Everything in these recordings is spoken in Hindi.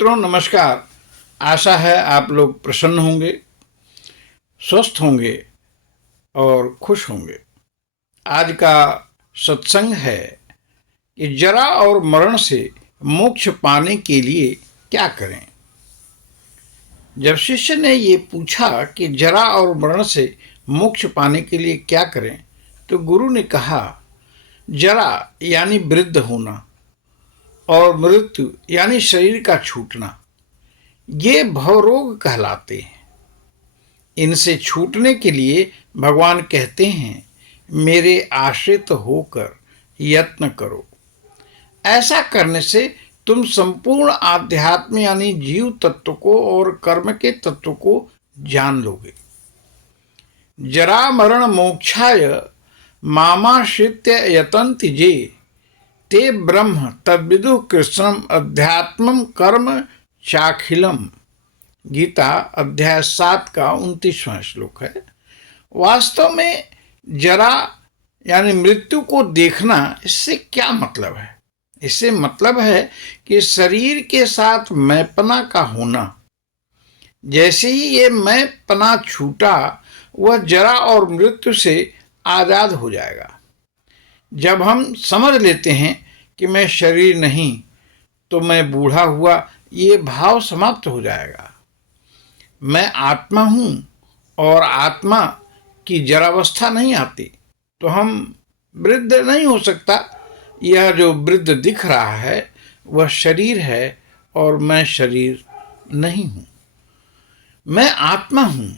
मित्रों नमस्कार। आशा है आप लोग प्रसन्न होंगे, स्वस्थ होंगे और खुश होंगे। आज का सत्संग है कि जरा और मरण से मोक्ष पाने के लिए क्या करें। जब शिष्य ने ये पूछा कि जरा और मरण से मोक्ष पाने के लिए क्या करें, तो गुरु ने कहा, जरा यानी वृद्ध होना और मृत्यु यानी शरीर का छूटना, ये भवरोग कहलाते हैं। इनसे छूटने के लिए भगवान कहते हैं, मेरे आश्रित होकर यत्न करो। ऐसा करने से तुम संपूर्ण आध्यात्म यानी जीव तत्व को और कर्म के तत्व को जान लोगे। जरा मरण मोक्षाय मामाश्रित्य यतन्ति जे ते ब्रह्म तद्विदु कृष्णम अध्यात्मम कर्म चाखिलम। गीता अध्याय 7 का 29वां श्लोक है। वास्तव में जरा यानी मृत्यु को देखना, इससे क्या मतलब है? इससे मतलब है कि शरीर के साथ मैंपना का होना। जैसे ही ये मैंपना छूटा, वह जरा और मृत्यु से आजाद हो जाएगा। जब हम समझ लेते हैं कि मैं शरीर नहीं तो मैं बूढ़ा हुआ, ये भाव समाप्त हो जाएगा। मैं आत्मा हूं और आत्मा की जरावस्था नहीं आती, तो हम वृद्ध नहीं हो सकता। यह जो वृद्ध दिख रहा है वह शरीर है और मैं शरीर नहीं हूं। मैं आत्मा हूं,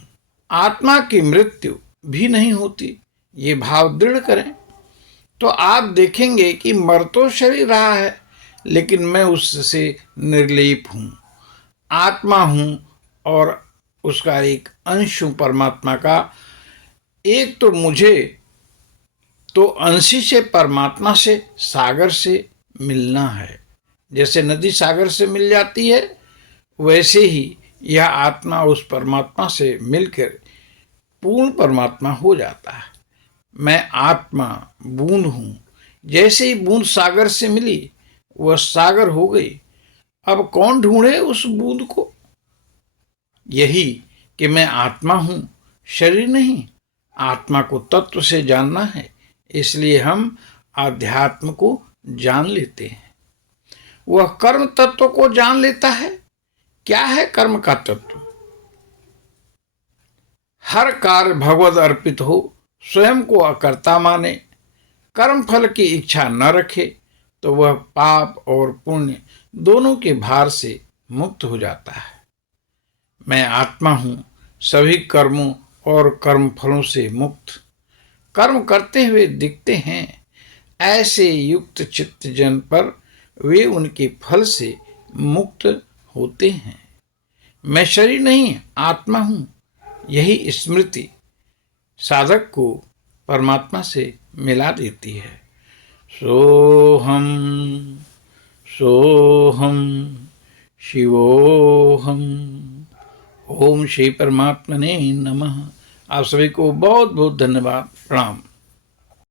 आत्मा की मृत्यु भी नहीं होती। ये भाव दृढ़ करें तो आप देखेंगे कि मर तो शरीर रहा है, लेकिन मैं उससे निर्लेप हूं, आत्मा हूं और उसका एक अंश हूं परमात्मा का। एक तो मुझे तो अंशी से परमात्मा से सागर से मिलना है। जैसे नदी सागर से मिल जाती है, वैसे ही यह आत्मा उस परमात्मा से मिलकर पूर्ण परमात्मा हो जाता है। मैं आत्मा बूंद हूं। जैसे ही बूंद सागर से मिली, वह सागर हो गई। अब कौन ढूंढे उस बूंद को? यही कि मैं आत्मा हूं, शरीर नहीं। आत्मा को तत्व से जानना है, इसलिए हम आध्यात्म को जान लेते हैं। वह कर्म तत्व को जान लेता है। क्या है कर्म का तत्व? हर कार्य भगवद अर्पित हो, स्वयं को अकर्ता माने, कर्म फल की इच्छा न रखे, तो वह पाप और पुण्य दोनों के भार से मुक्त हो जाता है। मैं आत्मा हूं, सभी कर्मों और कर्म फलों से मुक्त। कर्म करते हुए दिखते हैं। ऐसे युक्त चित्त जन पर वे उनके फल से मुक्त होते हैं। मैं शरीर नहीं, आत्मा हूं। यही स्मृति साधक को परमात्मा से मिला देती है। सोहम सोहम शिवोहम। ओम श्री परमात्मने नमः। आप सभी को बहुत बहुत धन्यवाद, प्रणाम।